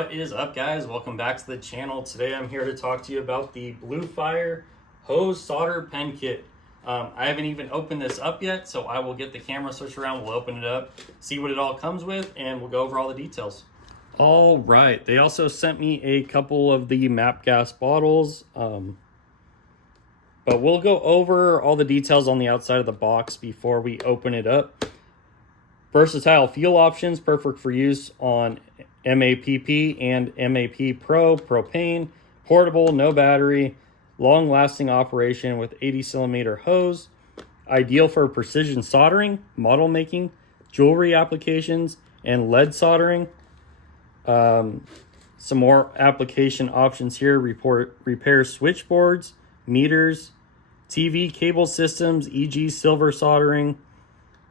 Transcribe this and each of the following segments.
What is up, guys? Welcome back to the channel. Today I'm here to talk to you about the Bluefire hose solder pen kit. I haven't even opened this up yet, so I will get the camera switch around, we'll open it up, see what it all comes with, and we'll go over all the details. All right, they also sent me a couple of the MAP gas bottles, but we'll go over all the details on the outside of the box before we open it up. Versatile fuel options, perfect for use on MAPP and MAP Pro, propane, portable, no battery, long-lasting operation with 80-centimeter hose, ideal for precision soldering, model making, jewelry applications, and lead soldering. Some more application options here: repair switchboards, meters, TV cable systems, e.g. silver soldering,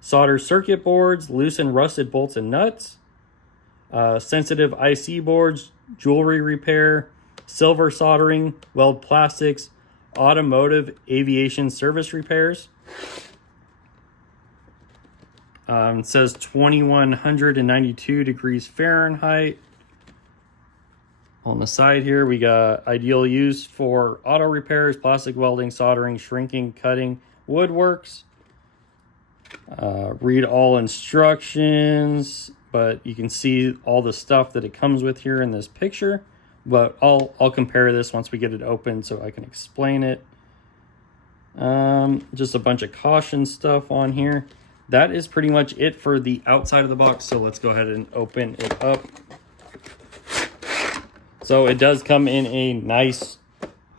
solder circuit boards, loose and rusted bolts and nuts, sensitive IC boards, jewelry repair, silver soldering, weld plastics, automotive aviation service repairs. It says 2192 degrees Fahrenheit. On the side here, we got ideal use for auto repairs, plastic welding, soldering, shrinking, cutting, woodworks. Read all instructions, but you can see all the stuff that it comes with here in this picture. But I'll compare this once we get it open so I can explain it. Just a bunch of caution stuff on here. That is pretty much it for the outside of the box. So let's go ahead and open it up. So it does come in a nice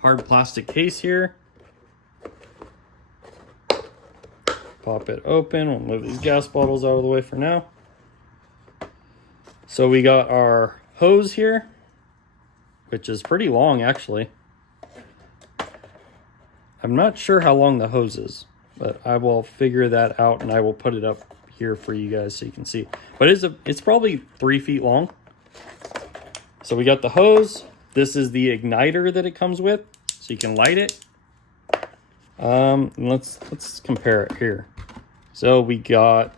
hard plastic case here. Pop it open. We'll move these gas bottles out of the way for now. So we got our hose here, which is pretty long actually. I'm not sure how long the hose is, but I will figure that out and I will put it up here for you guys so you can see. But it's probably 3 feet long. So we got the hose. This is the igniter that it comes with, so you can light it. Let's compare it here. So we got,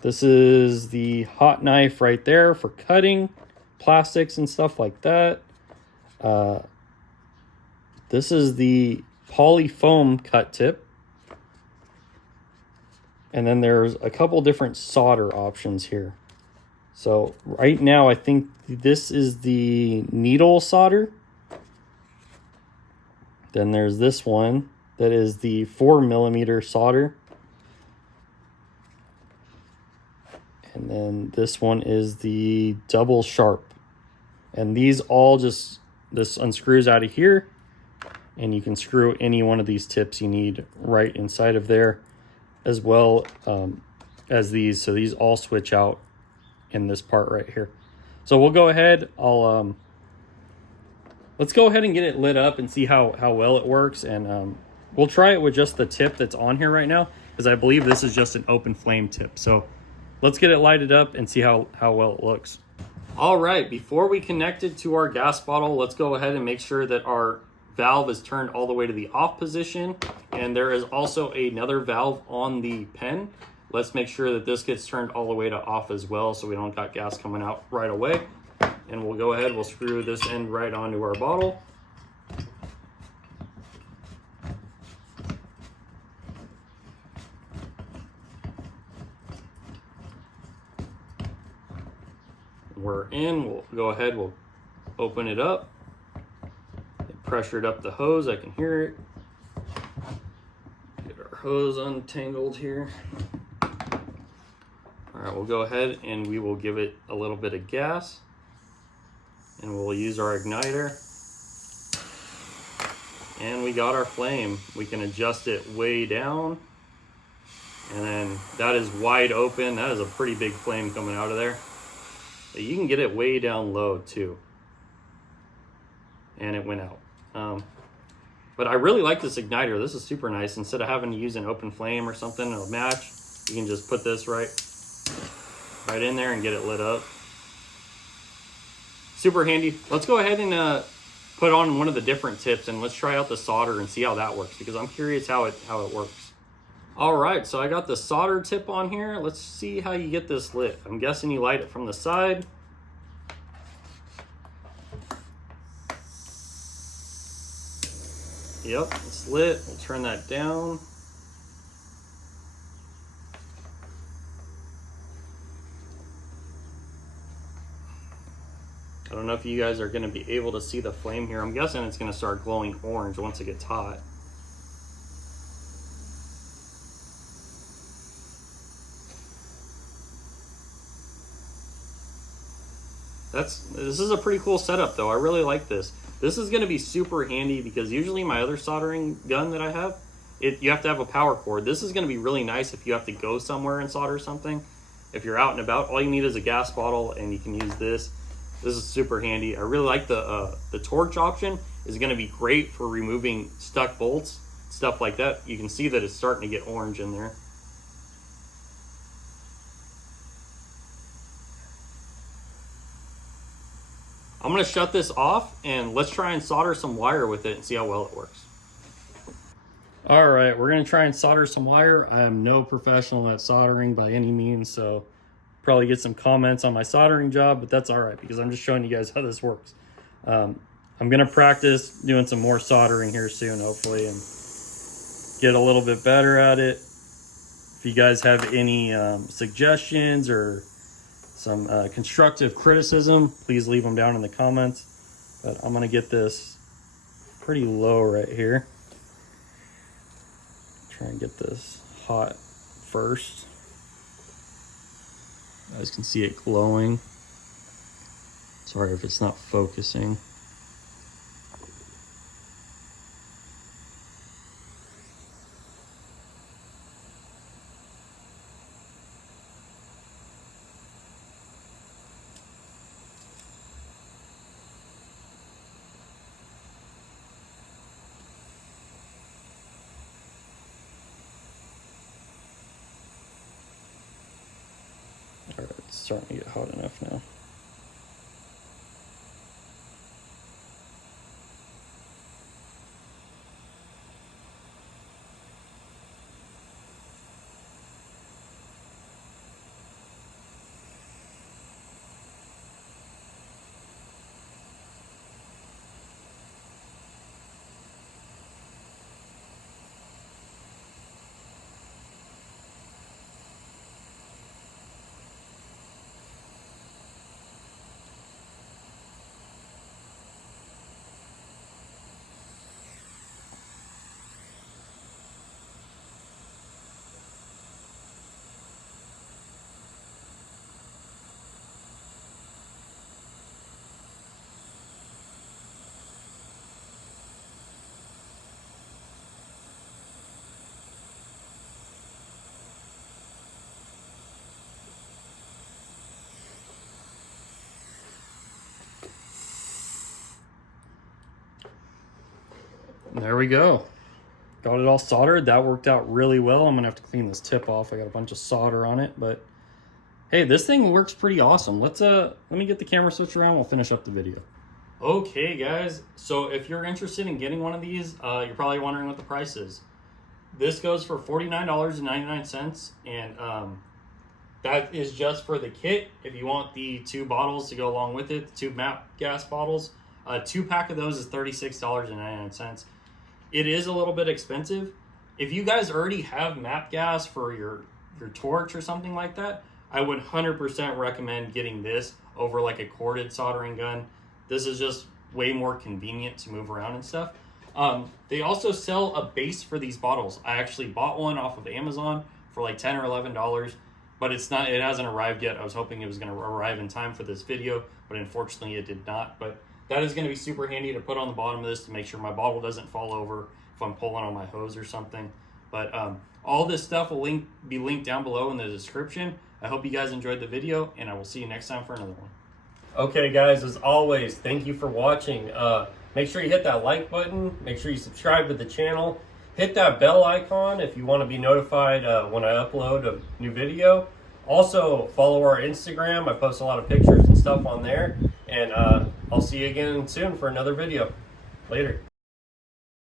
this is the hot knife right there for cutting plastics and stuff like that. This is the polyfoam cut tip. And then there's a couple different solder options here. So right now, I think this is the needle solder. Then there's this one that is the 4mm solder. And then this one is the double sharp. And these all just, this unscrews out of here. And you can screw any one of these tips you need right inside of there, as well as these. So these all switch out in this part right here. So we'll go ahead, let's go ahead and get it lit up and see how well it works. And we'll try it with just the tip that's on here right now, because I believe this is just an open flame tip. So let's get it lighted up and see how well it looks. All right, before we connect it to our gas bottle, let's go ahead and make sure that our valve is turned all the way to the off position. And there is also another valve on the pen. Let's make sure that this gets turned all the way to off as well, so we don't got gas coming out right away. And we'll go ahead, we'll screw this end right onto our bottle. We're in, we'll go ahead, we'll open it up. It pressured up the hose, I can hear it. Get our hose untangled here. All right, we'll go ahead and we will give it a little bit of gas. And we'll use our igniter. And we got our flame. We can adjust it way down. And then that is wide open. That is a pretty big flame coming out of there. But you can get it way down low too. And it went out. But I really like this igniter. This is super nice. Instead of having to use an open flame or something, a match, you can just put this right in there and get it lit up. Super handy. Let's go ahead and put on one of the different tips and let's try out the solder and see how that works, because I'm curious how it works. All right, so I got the solder tip on here. Let's see how you get this lit. I'm guessing you light it from the side. Yep, it's lit. We'll turn that down. I don't know if you guys are going to be able to see the flame here. I'm guessing it's going to start glowing orange once it gets hot. This is a pretty cool setup though. I really like this. This is going to be super handy because usually my other soldering gun that I have, you have to have a power cord. This is going to be really nice if you have to go somewhere and solder something. If you're out and about, all you need is a gas bottle and you can use this. This is super handy. I really like the torch option. Is going to be great for removing stuck bolts, stuff like that. You can see that it's starting to get orange in there. I'm going to shut this off and let's try and solder some wire with it and see how well it works. All right, we're going to try and solder some wire. I am no professional at soldering by any means, so probably get some comments on my soldering job, but that's all right because I'm just showing you guys how this works. I'm going to practice doing some more soldering here soon, hopefully, and get a little bit better at it. If you guys have any suggestions or some constructive criticism, please leave them down in the comments. But I'm going to get this pretty low right here. Try and get this hot first. You guys can see it glowing. Sorry if it's not focusing. All right, it's starting to get hot enough now. There we go. Got it all soldered. That worked out really well. I'm gonna have to clean this tip off. I got a bunch of solder on it, but hey, this thing works pretty awesome. Let me get the camera switch around. We'll finish up the video. Okay, guys. So if you're interested in getting one of these, you're probably wondering what the price is. This goes for $49.99, and that is just for the kit. If you want the 2 bottles to go along with it, the 2 MAP gas bottles, a 2-pack of those is $36.99. It is a little bit expensive. If you guys already have MAP gas for your torch or something like that, I would 100% recommend getting this over like a corded soldering gun. This is just way more convenient to move around and stuff. They also sell a base for these bottles. I actually bought one off of Amazon for like $10 or $11, but it hasn't arrived yet. I was hoping it was going to arrive in time for this video, but unfortunately it did not. But that is going to be super handy to put on the bottom of this to make sure my bottle doesn't fall over if I'm pulling on my hose or something. But all this stuff will be linked down below in the description. I hope you guys enjoyed the video, and I will see you next time for another one. Okay, guys, as always, thank you for watching. Make sure you hit that like button. Make sure you subscribe to the channel. Hit that bell icon if you want to be notified when I upload a new video. Also, follow our Instagram. I post a lot of pictures and stuff on there. And I'll see you again soon for another video. Later.